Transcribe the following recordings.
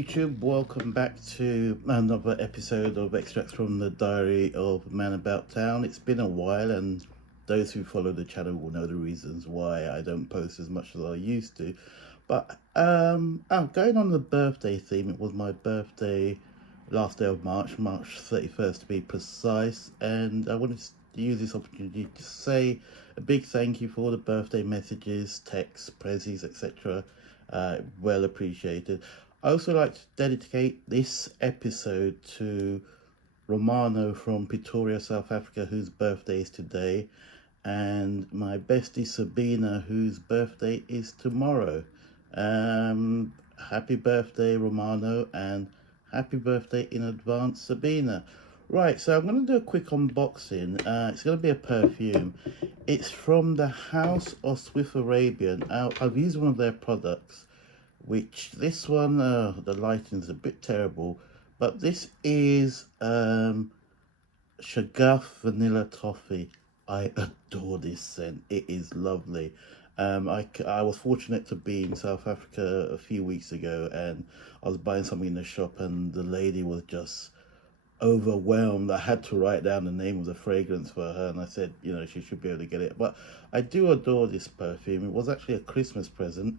YouTube, welcome back to another episode of Extracts from the Diary of a Man About Town. It's been a while, and those who follow the channel will know the reasons why I don't post as much as I used to. But going on the birthday theme, it was my birthday last day of March 31st to be precise, and I wanted to use this opportunity to say a big thank you for all the birthday messages, texts, prezzies, etc. Well appreciated. I also like to dedicate this episode to Romano from Pretoria, South Africa, whose birthday is today, and my bestie Sabina, whose birthday is tomorrow. Happy birthday, Romano, and happy birthday in advance, Sabina. Right, so I'm going to do a quick unboxing. It's going to be a perfume. It's from the House of Swiss Arabian. I've used one of their products, which this one, the lighting is a bit terrible, but this is Shagaf Vanilla Toffee. I adore this scent. It is lovely. I was fortunate to be in South Africa a few weeks ago, and I was buying something in the shop, and the lady was just overwhelmed. I had to write down the name of the fragrance for her, and I said, you know, she should be able to get it. But I do adore this perfume. It was actually a Christmas present.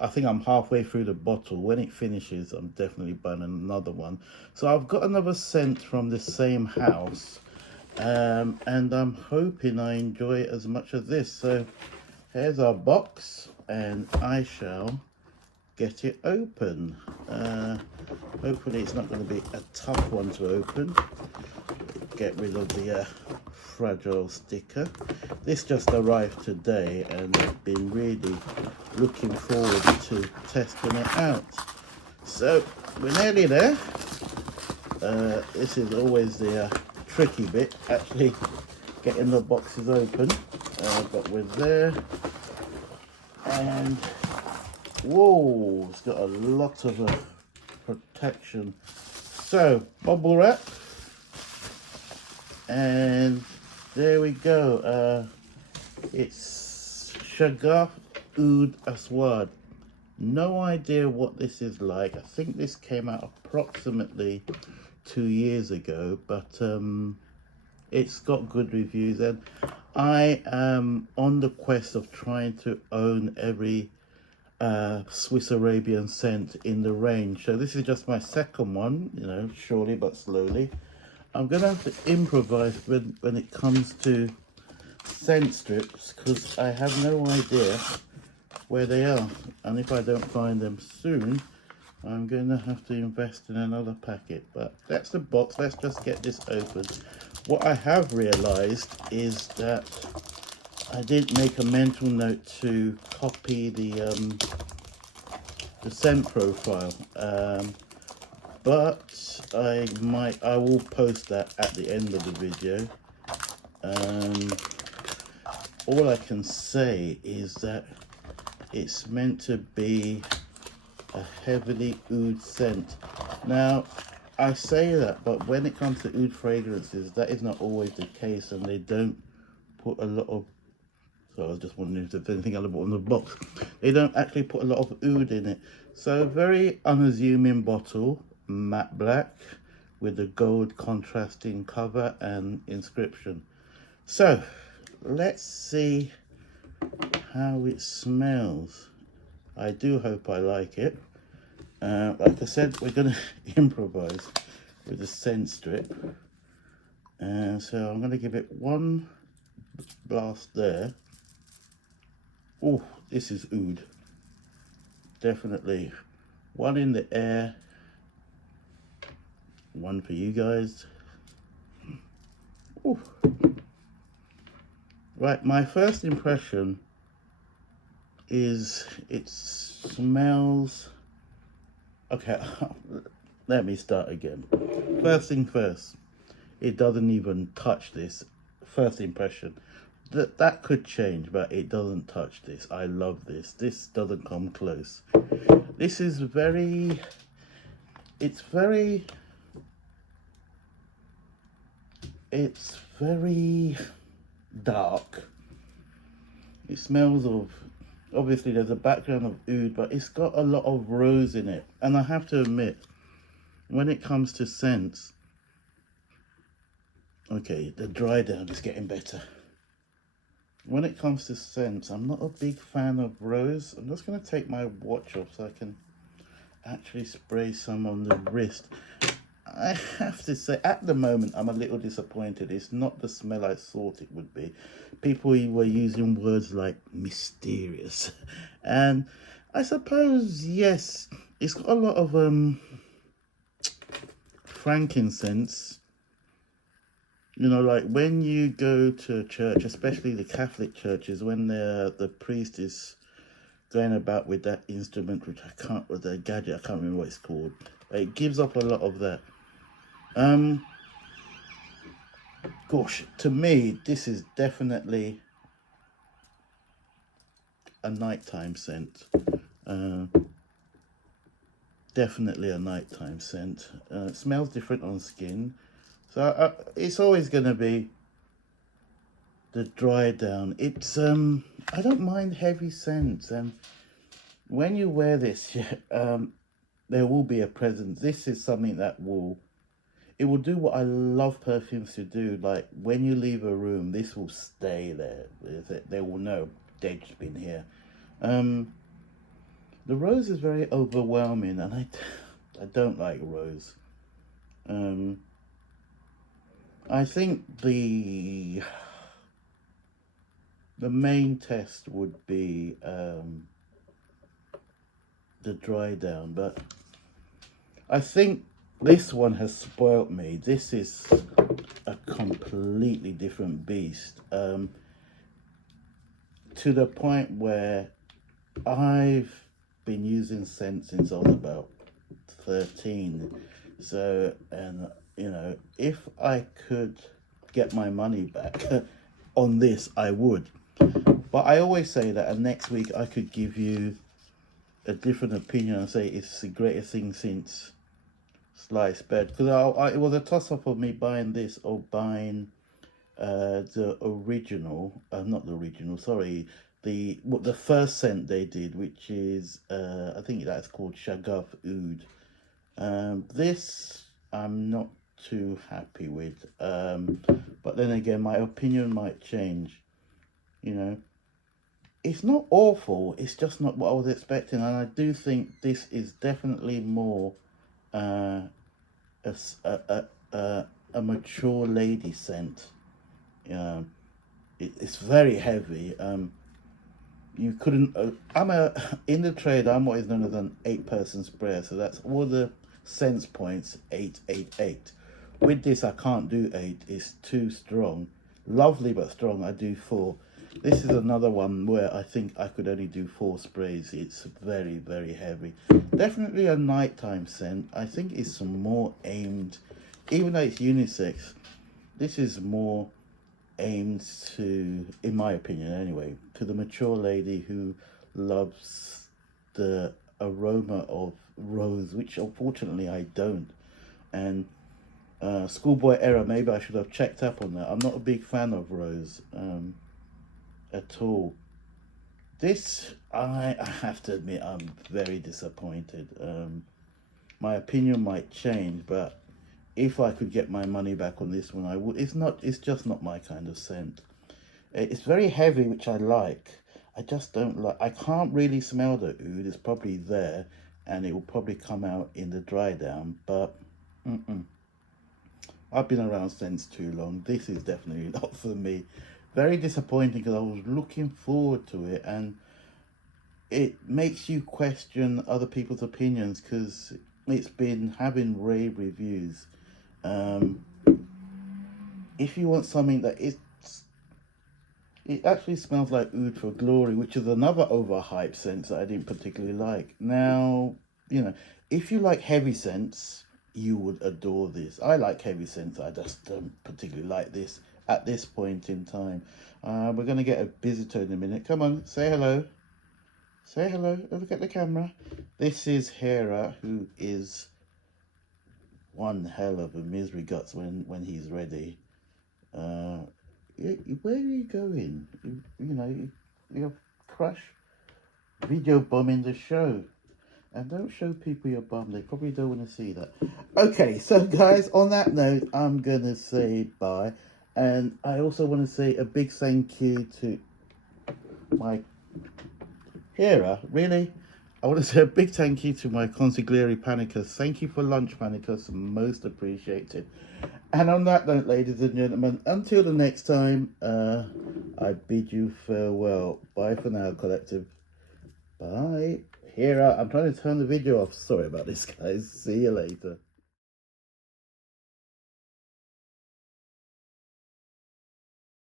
I think I'm halfway through the bottle. When it finishes, I'm definitely buying another one. So I've got another scent from the same house, and I'm hoping I enjoy it as much as this. So here's our box, and I shall get it open. Hopefully it's not going to be a tough one to open. Get rid of the fragile sticker. This just arrived today, and I've been really looking forward to testing it out. So we're nearly there. This is always the tricky bit, actually getting the boxes open, but we're there. And whoa, it's got a lot of protection. So bubble wrap, and there we go. It's Shagaf Oud Aswad. No idea what this is like. I think this came out approximately 2 years ago, but it's got good reviews, and I am on the quest of trying to own every Swiss Arabian scent in the range. So this is just my second one, you know, surely but slowly. I'm gonna have to improvise when it comes to scent strips, because I have no idea where they are, and if I don't find them soon, I'm gonna have to invest in another packet. But that's the box. Let's just get this open. What I have realized is that I didn't make a mental note to copy the scent profile, but I will post that at the end of the video. All I can say is that it's meant to be a heavily oud scent. Now, I say that, but when it comes to oud fragrances, that is not always the case, and they don't put a lot of, so I was just wondering if there's anything at the bottom of the box. They don't actually put a lot of oud in it. So very unassuming bottle, matte black, with the gold contrasting cover and inscription. So let's see how it smells. I do hope I like it. Like I said, we're going to improvise with the scent strip. And so I'm going to give it one blast there. Oh, this is oud. Definitely. One in the air. One for you guys. Ooh. Right, my first impression is it smells... Okay, let me start again. First thing first, it doesn't even touch this. First impression. That could change, but it doesn't touch this. I love this. This doesn't come close. This is very... It's very dark. It smells of Obviously, there's a background of oud, but it's got a lot of rose in it. And I have to admit, when it comes to scents, okay, the dry down is getting better. When it comes to scents, I'm not a big fan of rose. I'm just going to take my watch off so I can actually spray some on the wrist. I have to say, at the moment, I'm a little disappointed. It's not the smell I thought it would be. People were using words like mysterious. And I suppose, yes, it's got a lot of frankincense. You know, like when you go to church, especially the Catholic churches, when the priest is going about with that instrument, which I can't, with the gadget, I can't remember what it's called. It gives off a lot of that. Gosh, to me, this is definitely a nighttime scent. Uh, Definitely a nighttime scent. It smells different on skin. So it's always going to be the dry down. It's I don't mind heavy scents, and when you wear this, there will be a presence. This is something that it will do what I love perfumes to do. Like when you leave a room, this will stay there. They will know Dead's been here. The rose is very overwhelming, and I don't like rose. I think the main test would be the dry down, but I think this one has spoilt me. This is a completely different beast, to the point where I've been using scent since I was about 13. So, and you know, if I could get my money back on this, I would. But I always say that, and next week I could give you a different opinion and say it's the greatest thing since sliced bread. Because it was a toss up of me buying this or buying the original, not the original, sorry, the first scent they did, which is I think that's called Shagaf Oud. This I'm not too happy with, but then again, my opinion might change. You know, it's not awful. It's just not what I was expecting, and I do think this is definitely more uh, a, a mature lady scent. Um, it's very heavy. You couldn't. I'm a in the trade. I'm what is known as an 8-person sprayer. So that's all the sense points. 8, 8, 8. With this, I can't do 8. It's too strong. Lovely but strong. I do 4. This is another one where I think I could only do 4 sprays. It's very, very heavy. Definitely a nighttime scent. I think it's more aimed, even though it's unisex. This is more aimed to, in my opinion anyway, to the mature lady who loves the aroma of rose, which unfortunately I don't. And schoolboy error, maybe I should have checked up on that. I'm not a big fan of rose at all. This, I have to admit, I'm very disappointed. My opinion might change, but if I could get my money back on this one, I would. It's not. It's just not my kind of scent. It's very heavy, which I like. I just don't like. I can't really smell the oud. It's probably there, and it will probably come out in the dry down. But I've been around scents too long. This is definitely not for me. Very disappointing because I was looking forward to it, and it makes you question other people's opinions because it's been having rave reviews. Um, if you want something that it actually smells like Oud for Glory, which is another overhyped scent that I didn't particularly like. Now, you know, if you like heavy scents, you would adore this. I like heavy scents. I just don't particularly like this at this point in time. We're going to get a visitor in a minute. Come on, say hello. Say hello. Look at the camera. This is Hera, who is one hell of a misery guts when he's ready. Where are you going? You know, your crush. video bombing the show. And don't show people your bum. They probably don't want to see that. Okay, so guys, on that note, I'm going to say bye. And I also want to say a big thank you to my hearer. Really? I want to say a big thank you to my consigliere panicus. Thank you for lunch, panicus. Most appreciated. And on that note, ladies and gentlemen, until the next time, I bid you farewell. Bye for now, collective. Bye. Here, I'm trying to turn the video off. Sorry about this, guys. See you later.